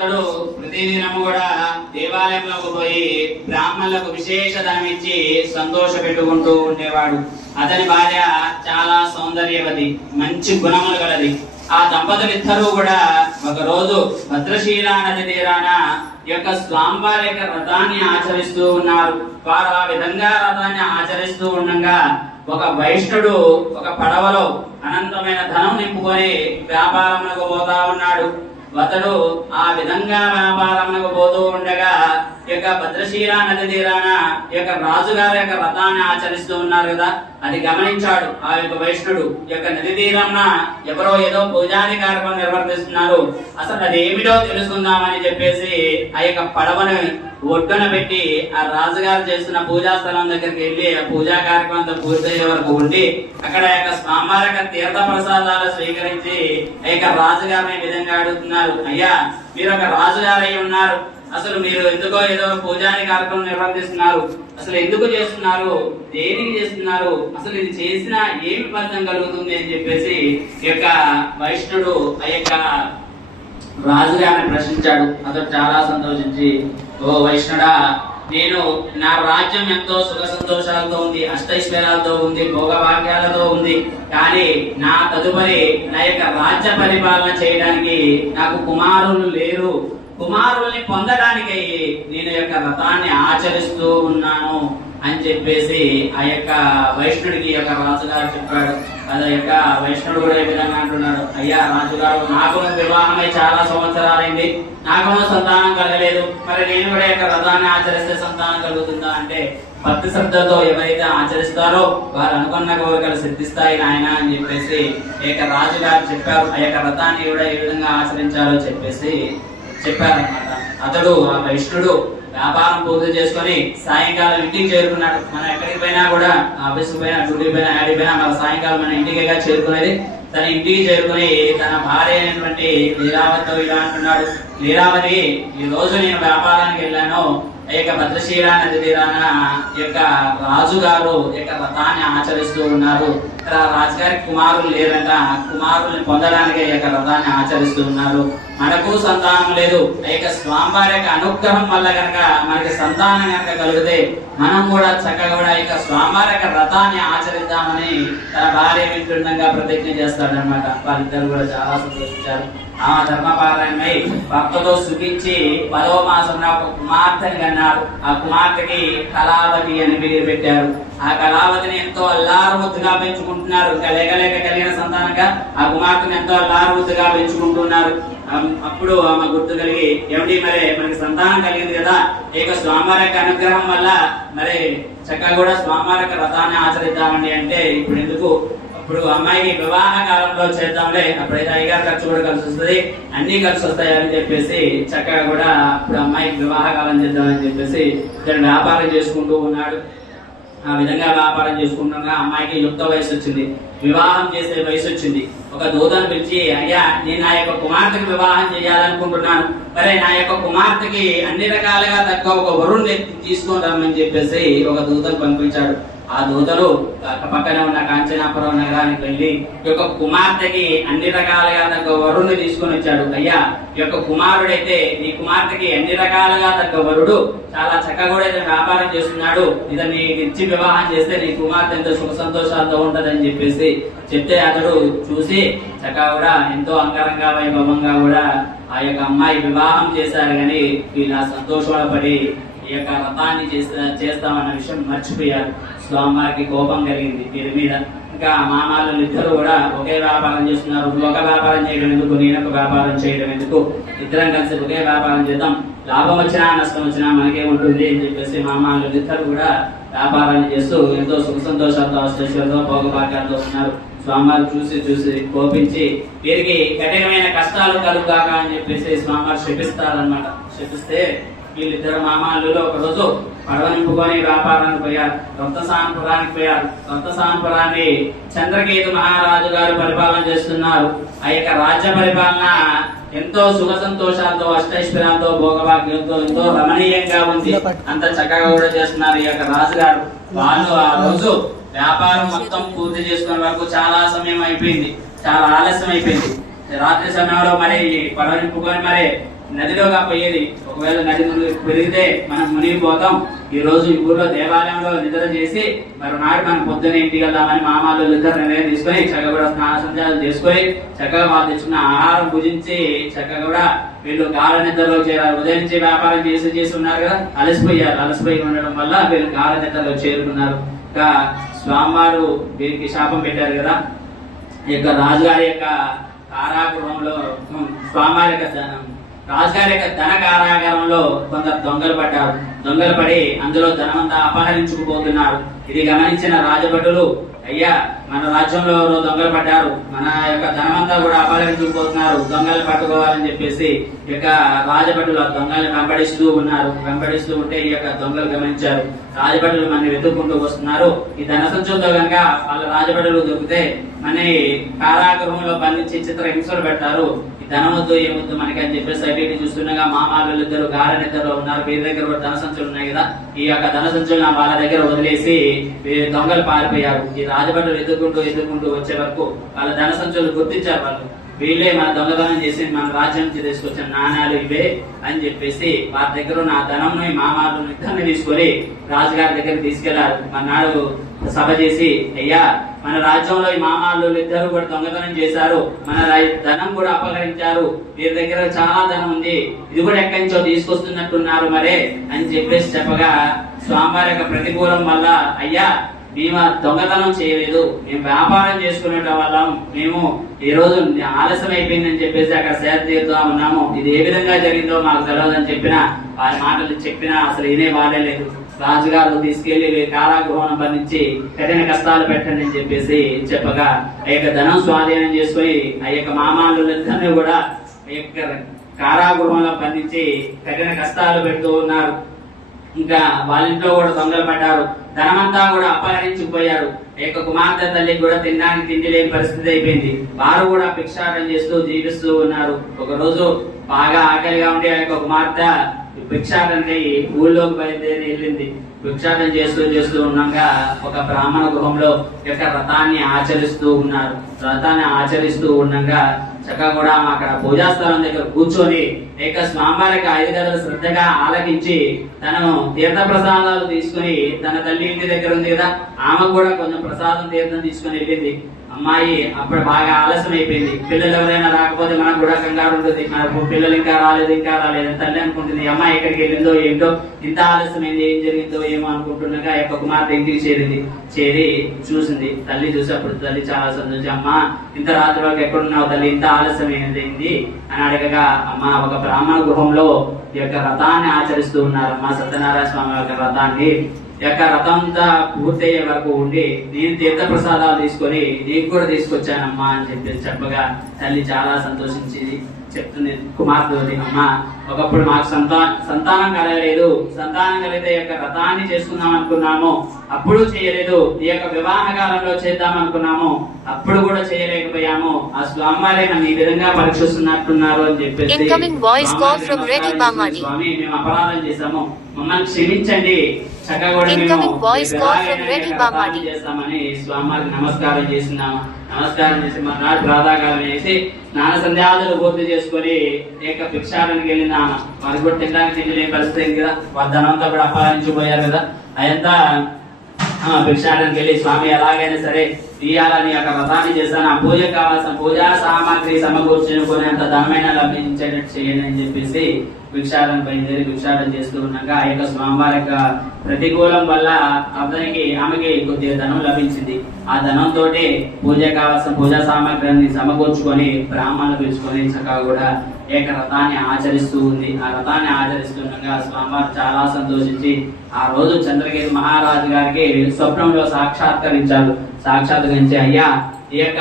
అతడు ప్రతిదినము కూడా దేవాలయంలోకి పోయి బ్రాహ్మణులకు విశేష ధనం ఇచ్చి సంతోష పెట్టుకుంటూ ఉండేవాడు. అతని భార్య చాలా సౌందర్యవతి, మంచి గుణములు గలది. ఆ దంపతులు ఇద్దరూ కూడా ఒక రోజు భద్రశీలా నది తీరాన యొక్క స్వామివారి యొక్క వ్రతాన్ని ఆచరిస్తూ ఉన్నారు. వారు ఆ విధంగా వ్రతాన్ని ఆచరిస్తూ ఉండగా ఒక వైష్ణుడు ఒక పడవలో అనంతమైన ధనం నింపుకొని వ్యాపారములకు పోతా ఉన్నాడు. అతడు ఆ విధంగా వ్యాపారములకు పోతూ ఉండగా యొక్క భద్రశీల నది తీరాన యొక్క రాజుగారి యొక్క వ్రతాన్ని ఆచరిస్తూ ఉన్నారు కదా, అది గమనించాడు ఆ యొక్క వైష్ణుడు. యొక్క నది తీరాన ఎవరో ఏదో పూజాది కార్యక్రమం నిర్వర్తిస్తున్నారు, అసలు అది ఏమిటో తెలుసుకుందామని చెప్పేసి ఆ యొక్క పడవను ఒడ్డున పెట్టి ఆ రాజుగారు చేస్తున్న పూజా స్థలం దగ్గరికి వెళ్ళి ఆ పూజా కార్యక్రమంతో పూర్తయ్యే వరకు ఉండి అక్కడ యొక్క స్వామివారి యొక్క తీర్థ ప్రసాదాలు స్వీకరించి ఆ యొక్క రాజుగారిని ఈ విధంగా అడుగుతున్నారు, అయ్యా మీరు ఒక రాజుగారు అయి ఉన్నారు, అసలు మీరు ఎందుకో ఏదో పూజాని కార్యక్రమం నిర్వర్తిస్తున్నారు, అసలు ఎందుకు చేస్తున్నారు, దేనికి చేస్తున్నారు, అసలు ఇది చేసినా ఏమి ఫలితం కలుగుతుంది అని చెప్పేసి ఈ యొక్క వైష్ణుడు ఆ యొక్క రాజుగారిని ప్రశ్నించాడు. అతడు చాలా సంతోషించి, ఓ వైష్ణుడా, నేను నా రాజ్యం ఎంతో సుఖ సంతోషాలతో ఉంది, అష్టైశ్వర్యాలతో ఉంది, భోగభాగ్యాలతో ఉంది, కానీ నా తదుపరి నా యొక్క రాజ్య పరిపాలన చేయడానికి నాకు కుమారులు లేరు. కుమారుల్ని పొందడానికి నేను యొక్క వ్రతాన్ని ఆచరిస్తూ ఉన్నాను అని చెప్పేసి ఆ యొక్క వైష్ణుడికి యొక్క రాజుగారు చెప్పాడు. అది యొక్క వైష్ణుడు కూడా ఈ విధంగా అంటున్నాడు, అయ్యా రాజుగారు, నాకు వివాహమై చాలా సంవత్సరాలైంది, నాకు సంతానం కలగలేదు, మరి నేను కూడా యొక్క వ్రతాన్ని ఆచరిస్తే సంతానం కలుగుతుందా అంటే, భక్తి శ్రద్ధతో ఎవరైతే ఆచరిస్తారో వారు అనుకున్న కోరికలు సిద్ధిస్తాయి నాయన అని చెప్పేసి ఈ యొక్క రాజుగారు చెప్పారు. ఆ యొక్క వ్రతాన్ని కూడా ఏ విధంగా ఆచరించాలో చెప్పేసి చెప్పారనమాట. అతడు ఆ వైష్ణుడు వ్యాపారం పూర్తి చేసుకొని సాయంకాలం ఇంటికి చేరుకున్నాడు. మనం ఎక్కడికి పోయినా కూడా ఆఫీస్కి పోయినా, డ్యూటీకి పోయినా, యాడికి పోయినా మన సాయంకాలం మన ఇంటికి చేరుకునేది. తన ఇంటికి చేరుకుని తన భార్య అయినటువంటి లీలావతితో ఇలా అంటున్నాడు, లీలావతి, ఈ రోజు నేను వ్యాపారానికి వెళ్ళాను, ఈ యొక్క భద్రశీల నది తీరాన యొక్క రాజుగారు యొక్క వ్రతాన్ని ఆచరిస్తూ ఉన్నారు. రాజుగారికి కుమారులు లేరంట, కుమారుల్ని పొందడానికి ఈ యొక్క వ్రతాన్ని ఆచరిస్తూ ఉన్నారు. మనకు సంతానం లేదు, ఆ యొక్క స్వామివారి యొక్క అనుగ్రహం వల్ల కనుక మనకి సంతానం కనుక కలిగితే మనం కూడా చక్కగా కూడా ఈ యొక్క స్వామివారి యొక్క వ్రతాన్ని ఆచరిద్దామని తన భార్య వింటుండగా ప్రతిజ్ఞ చేస్తాడనమాట. వాళ్ళిద్దరు కూడా చాలా సంతోషించారు. ఆ ధర్మపారాయణమై భక్తతో సుఖించి 10వ మాసంలో ఒక కుమార్తెని కన్నారు. ఆ కుమార్తెకి కళావతి అని పేరు పెట్టారు. ఆ కళావతిని ఎంతో అల్లారు ముద్దుగా పెంచుకుంటున్నారు. ఇంకా లేక కలిగిన సంతానంగా ఆ కుమార్తెను ఎంతో అల్లారు ముద్దుగా పెంచుకుంటున్నారు. అప్పుడు ఆమె గుర్తు కలిగి, ఏమిటి మరి మనకి సంతానం కలిగింది కదా, ఇక స్వామివారి యొక్క అనుగ్రహం వల్ల మరి చక్కగా కూడా స్వామివారి యొక్క వ్రతాన్ని ఆచరిద్దామండి అంటే, ఇప్పుడు ఎందుకు, ఇప్పుడు అమ్మాయికి వివాహ కాలంలో చేద్దాంలే, అప్పుడైతే అయ్యగారు ఖర్చు కూడా కలిసి వస్తుంది, అన్ని కలిసి వస్తాయి అని చెప్పేసి చక్కగా కూడా ఇప్పుడు అమ్మాయికి వివాహ కాలం చేద్దామని చెప్పేసి ఇతను వ్యాపారం చేసుకుంటూ ఉన్నాడు. ఆ విధంగా వ్యాపారం చేసుకుంటున్నా అమ్మాయికి యుక్త వయసు వచ్చింది, వివాహం చేసే వయసు వచ్చింది. ఒక దూతను పిలిచి, అయ్యా నేను నా యొక్క కుమార్తెకి వివాహం చేయాలనుకుంటున్నాను, మరి నా యొక్క కుమార్తెకి అన్ని రకాలుగా తగ్గ ఒక వరుణ్ణి తీసుకొని రమ్మని చెప్పేసి ఒక దూతను పంపించాడు. ఆ దూతలు పక్కనే ఉన్న కాంచనాపురం నగరానికి వెళ్ళి ఈ యొక్క కుమార్తెకి అన్ని రకాలుగా తగ్గ వరుణ్ణి తీసుకొని వచ్చాడు. అయ్యా, ఈ యొక్క కుమారుడైతే నీ కుమార్తెకి అన్ని రకాలుగా తగ్గ వరుడు చాలా చక్కగా కూడా వ్యాపారం చేస్తున్నాడు, ఇతన్ని ఇచ్చి వివాహం చేస్తే నీ కుమార్తె ఎంతో సుఖ సంతోషాలతో ఉంటదని చెప్పేసి చెప్తే అతడు చూసి చక్కగా కూడా ఎంతో అంగరంగా వైభవంగా కూడా ఆ యొక్క అమ్మాయి వివాహం చేశారు. కానీ వీళ్ళ సంతోషపడి ఈ యొక్క వ్రతాన్ని చేస్తామన్న విషయం మర్చిపోయారు. స్వామివారికి కోపం కలిగింది వీరి మీద. ఇంకా మామాళ్ళు ఇద్దరు కూడా ఒకే వ్యాపారం చేస్తున్నారు, ఒక వ్యాపారం చేయడం ఎందుకు, నేనొక వ్యాపారం చేయడం ఎందుకు, ఇద్దరం కలిసి ఒకే వ్యాపారం చేద్దాం, లాభం వచ్చినా నష్టం వచ్చినా మనకే ఉంటుంది అని చెప్పేసి మామాళ్ళు ఇద్దరు కూడా వ్యాపారాన్ని చేస్తూ ఎంతో సుఖ సంతోషాలతో అష్టైశ్వర్యంతో భోగభాగ్యాలతో ఉన్నారు. స్వామివారు చూసి కోపించి వీరికి కఠినమైన కష్టాలు కలుగాక అని చెప్పేసి స్వామివారు శపిస్తారనమాట. శపిస్తే వీళ్ళిద్దరు మామాళ్ళులో ఒక రోజు పడవ నింపుకొని వ్యాపారానికి పోయారు. రక్తసానపురానికి పోయారు. రక్తసానపురాన్ని చంద్రకేతు మహారాజు గారు పరిపాలన చేస్తున్నారు. ఆ యొక్క రాజ్య పరిపాలన ఎంతో సుఖ సంతోషాలతో అష్టైశ్వర్యాలతో భోగభాగ్యంతో ఎంతో రమణీయంగా ఉంది. అంత చక్కగా కూడా చేస్తున్నారు ఈ యొక్క రాజుగారు. వాళ్ళు ఆ రోజు వ్యాపారం మొత్తం పూర్తి చేసుకునే వరకు చాలా సమయం అయిపోయింది, చాలా ఆలస్యం అయిపోయింది. రాత్రి సమయంలో మరి పడవ నింపుకొని మరి నదిలోగా పోయేది. ఒకవేళ నది పెరిగితే మనం మునిగిపోతాం. ఈ రోజు ఈ ఊర్లో దేవాలయంలో నిద్ర చేసి మరునాడు మనం పొద్దున ఇంటికి వెళ్దామని మామాలు ఇద్దరు నిర్ణయం తీసుకొని చక్కగా కూడా స్నాన సంధ్యాలు చేసుకొని చక్కగా వాళ్ళు తెచ్చుకున్న ఆహారం భుజించి చక్కగా కూడా వీళ్ళు గాఢ నిద్రలో చేరారు. ఉదయం నుంచి వ్యాపారం చేసి ఉన్నారు కదా, అలసిపోయి ఉండడం వల్ల వీళ్ళు గాఢ నిద్రలో చేరుకున్నారు. ఇంకా స్వామివారు వీరికి శాపం పెట్టారు కదా. ఈ యొక్క రాజుగారి యొక్క కారాగృహంలో స్వామివారి యొక్క రాజుగారి యొక్క ధన కారాగారంలో కొందరు దొంగలు పడ్డారు. దొంగలు పడి అందులో ధనమంతా అపహరించుకుపోతున్నారు. ఇది గమనించిన రాజభటులు, అయ్యా మన రాజ్యంలో ఎవరో దొంగలు పడ్డారు, మన యొక్క ధనమంతా కూడా అపహరించుకుపోతున్నారు, దొంగలు పట్టుకోవాలని చెప్పేసి ఈ యొక్క రాజభటులు ఆ దొంగల్ని వెంబడిస్తూ ఉంటే ఈ యొక్క దొంగలు గమనించారు. రాజభటులు మన వెతుక్కుంటూ వస్తున్నారు. ఈ ధన సంచులతో కనుక వాళ్ళ రాజభటులు దొరికితే మన కారాగృహంలో బంధించి చిత్ర హింసలు పెడతారు. ఈ ధనవద్దు ఏమొద్దు మనకి అని చెప్పేసి బయటికి చూస్తుండగా మామాలు ఇద్దరు గాఢ నిద్రలో ఉన్నారు. వీరి దగ్గర కూడా ధన సంచులు ఉన్నాయి కదా, ఈ యొక్క ధన సంచులను వాళ్ళ దగ్గర వదిలేసి దొంగలు పారిపోయారు. ఈ రాజభటులు ఎదుర్కొంటూ వచ్చే వరకు వాళ్ళ ధన సంచులు గుర్తించారు. వాళ్ళు వీళ్ళే మన దొంగతనం చేసి మన రాజ్యం నుంచి తీసుకొచ్చిన నాణ్యాలు ఇవే అని చెప్పేసి వారి దగ్గర ఉన్న ఆ ధనంను మామాలు ఇద్దరిని తీసుకొని రాజుగారి దగ్గరికి తీసుకెళ్లారు. మన్నాడు సభ చేసి, అయ్యా మన రాజ్యంలో ఈ మామాలు ఇద్దరు కూడా దొంగతనం చేశారు, మన ధనం కూడా అపహరించారు, వీరి దగ్గర చాలా ధనం ఉంది, ఇది కూడా ఎక్కడి నుంచో తీసుకొస్తున్నట్టున్నారు మరే అని చెప్పేసి చెప్పగా స్వామివారి యొక్క ప్రతికూలం వల్ల, అయ్యా మేము దొంగతనం చేయలేదు, మేము వ్యాపారం చేసుకునే వాళ్ళం, మేము ఈ రోజు ఆలస్యం అయిపోయిందని చెప్పేసి అక్కడ సేద తీరుతా ఉన్నాము, ఇది ఏ విధంగా జరిగిందో మాకు తెలియదని చెప్పినా వారి మాటలు చెప్పినా అసలు ఇదే వాడే లేదు. రాజుగారు తీసుకెళ్లి కారాగృహం బంధించి కఠిన కష్టాలు పెట్టండి అని చెప్పేసి చెప్పగా ఆ యొక్క ధనం స్వాధీనం చేసుకుని ఆ యొక్క మామాళ్ళిద్దరిని కూడా ఆ యొక్క కారాగృహంలో బంధించి కఠిన కష్టాలు పెడుతూ ఉన్నారు. ఇంకా వాళ్ళ ఇంట్లో కూడా దొంగలు పడ్డారు, ధనమంతా కూడా అపహరించుకుపోయారు. ఈ యొక్క కుమార్తె తల్లికి కూడా తినడానికి తిండి లేని పరిస్థితి అయిపోయింది. వారు కూడా భిక్షాటన చేస్తూ జీవిస్తూ ఉన్నారు. ఒక రోజు బాగా ఆకలిగా ఉండి ఆ యొక్క కుమార్తె భిక్షాటనకి ఊళ్ళోకి బయలుదేరి వెళ్ళింది. భిక్షాటన చేస్తూ ఉండగా ఒక బ్రాహ్మణ గృహంలో యొక్క వ్రతాన్ని ఆచరిస్తూ ఉండగా చక్కగా కూడా అక్కడ పూజాస్థలం దగ్గర కూర్చొని ఏక స్వామివారికి 5 గంటలు శ్రద్ధగా ఆలకించి తను తీర్థ ప్రసాదాలు తీసుకుని తన తల్లి ఇంటి దగ్గర ఉంది కదా, ఆమె కూడా కొంచెం ప్రసాదం తీర్థం తీసుకుని వెళ్ళింది. అమ్మాయి అప్పుడు బాగా ఆలస్యం అయిపోయింది. పిల్లలు ఎవరైనా రాకపోతే మనకు కూడా కంగారు ఉంటుంది, మన పిల్లలు ఇంకా రాలేదు తల్లి అనుకుంటుంది, అమ్మాయి ఎక్కడికి వెళ్ళిందో ఏంటో, ఇంత ఆలస్యమైంది, ఏం జరిగిందో ఏమో అనుకుంటుండగా యొక్క కుమార్తె ఇంటికి చేరి చూసింది. తల్లి చూసి అప్పుడు తల్లి చాలా సంతోషం, అమ్మ ఇంత రాత్రి వరకు ఎక్కడున్నావు తల్లి, ఇంత ఆలస్యమైనది అని అడగగా, అమ్మ ఒక బ్రాహ్మణ గృహంలో ఈ యొక్క రథాన్ని ఆచరిస్తూ ఉన్నారు. అమ్మ సత్యనారాయణ స్వామి యొక్క రథాన్ని యొక్క రథంతా పూర్తయ్యే వరకు ఉండి నేను తీర్థ ప్రసాదాలు తీసుకొని నీకు కూడా తీసుకొచ్చానమ్మా అని చెప్పేసి చెప్పగా తల్లి చాలా సంతోషించి చెప్తుంది కుమార్తె, అమ్మ ఒకప్పుడు మాకు సంతానం కలగలేదు, సంతానం కలిగితే యొక్క రథాన్ని చేసుకుందాం అనుకున్నాము, అప్పుడు చేయలేదు, ఈ యొక్క వివాహ కాలంలో చేద్దాం అనుకున్నాము, అప్పుడు కూడా చేయలేకపోయాము, ఆ స్వామివారే నన్ను ఈ విధంగా పరీక్షిస్తున్నట్టున్నారు అని చెప్పేసి స్వామి మేము అపరాధం చేశాము, మమ్మల్ని క్షమించండి, చక్కగా కూడా మేము చేస్తామని స్వామివారికి నమస్కారం చేస్తున్నాము. నమస్కారం చేసి మర్నాడు ప్రాతకాలం చేసి స్నాన సంధ్యాదులు పూర్తి చేసుకుని ఏక భిక్షాటనకి వెళ్ళిన వారికి కూడా తినడానికి తిండి లేని పరిస్థితి కదా, వారి ధనంతా కూడా అపహరించిపోయారు కదా, అదంతా భిక్షాటనకి వెళ్ళి స్వామి ఎలాగైనా సరే తీయాలని యొక్క వ్రతాన్ని చేస్తాను, ఆ పూజకు కావాల్సిన పూజా సామాగ్రి సమకూర్చుకునేంత ధనమైన లభించేటట్టు చేయండి అని చెప్పేసి భిక్షాటన బయలుదేరి భిక్షాటన చేస్తూ ఉన్నాక ఆ యొక్క స్వామివారి యొక్క ప్రతికూలం వల్ల ఆమెకి కొద్దిగా ధనం లభించింది. ఆ ధనంతో పూజ కావాల్సిన పూజా సామాగ్రిని సమకూర్చుకొని బ్రాహ్మణులు పిలుచుకొని చక్కగా కూడా ఏక రథాన్ని ఆచరిస్తూ ఉంది. ఆ రథాన్ని ఆచరిస్తుండగా స్వామివారు చాలా సంతోషించి ఆ రోజు చంద్రగిరి మహారాజు గారికి స్వప్నంలో సాక్షాత్కరించి, అయ్యా ఈ యొక్క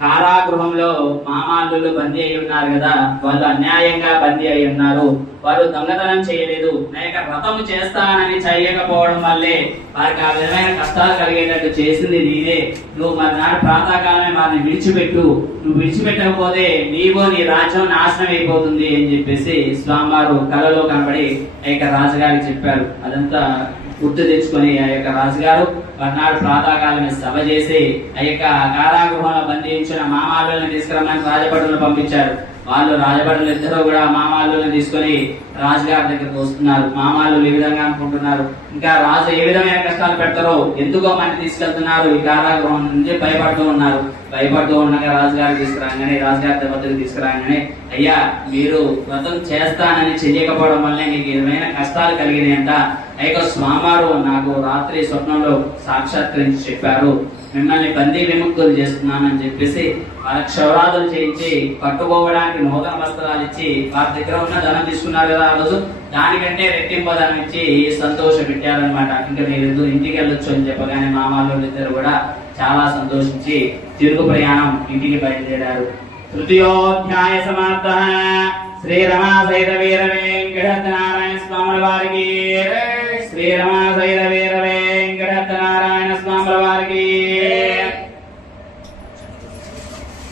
కారాగృహంలో మామాళ్ళు బందీ అయి ఉన్నారు కదా, వాళ్ళు అన్యాయంగా బందీ అయి ఉన్నారు, వారు దొంగతనం చేయలేదు, నా యొక్క వ్రతము చేస్తానని చేయకపోవడం వల్లే వారికి ఆ విధమైన కష్టాలు కలిగేటట్టు చేసింది నేనే, నువ్వు మర్నాడు ప్రాతకాలమే వారిని విడిచిపెట్టు, నువ్వు విడిచిపెట్టకపోతే నీవు నీ రాజ్యం నాశనం అయిపోతుంది అని చెప్పేసి స్వామివారు కలలో కనబడి ఆ యొక్క రాజుగారికి చెప్పారు. అదంతా గుర్తు తెచ్చుకొని ఆ యొక్క రాజుగారు మర్నాడు ప్రాతకాలమే సభ చేసి ఆ యొక్క కారాగృహంలో బంధించిన మామాళ్ళని తీసుకురమ్మని రాజభటులను పంపించారు. వాళ్ళు రాజభటులు ఇద్దరు కూడా మామాళ్ళని తీసుకొని రాజుగారి దగ్గరకు వస్తున్నారు. మామాళ్ళు ఈ విధంగా అనుకుంటున్నారు, ఇంకా రాజు ఏ విధమైన కష్టాలు పెడతారో, ఎందుకో మనకి తీసుకెళ్తున్నారు ఈ కారాగృహం నుంచి భయపడుతూ ఉన్నారు. భయపడుతూ ఉండగా రాజుగారికి రాజుగారి వద్దకు తీసుకురాగానే, అయ్యా మీరు వ్రతం చేస్తానని చెయ్యకపోవడం వల్లే మీకు ఏమైనా కష్టాలు కలిగినాయంట. అయితే స్వామివారు నాకు రాత్రి స్వప్నంలో సాక్షాత్కరించి చెప్పారు, మిమ్మల్ని బందీ విముక్తులు చేస్తున్నానని చెప్పేసి వాళ్ళ క్షౌరాదులు చేయించి కట్టుకోవడానికి నూతన వస్త్రాలు ఇచ్చి వారి దగ్గర ఉన్న ధనం తీసుకున్నారు కదా ఆ రోజు, దానికంటే రెట్టింపు ధనం ఇచ్చి సంతోష పెట్టారనమాట. ఇంకా మీరు ఇంటికి వెళ్ళొచ్చు అని చెప్పగానే మామాళ్ళు ఇద్దరు కూడా చాలా సంతోషించి తిరుగు ప్రయాణం ఇంటికి బయలుదేరారు. తృతీయోధ్యాయ సమాప్త. శ్రీరమా సహిత వీర వెంకట నారాయణ స్వామి వారికి శ్రీరమా సహిత వీర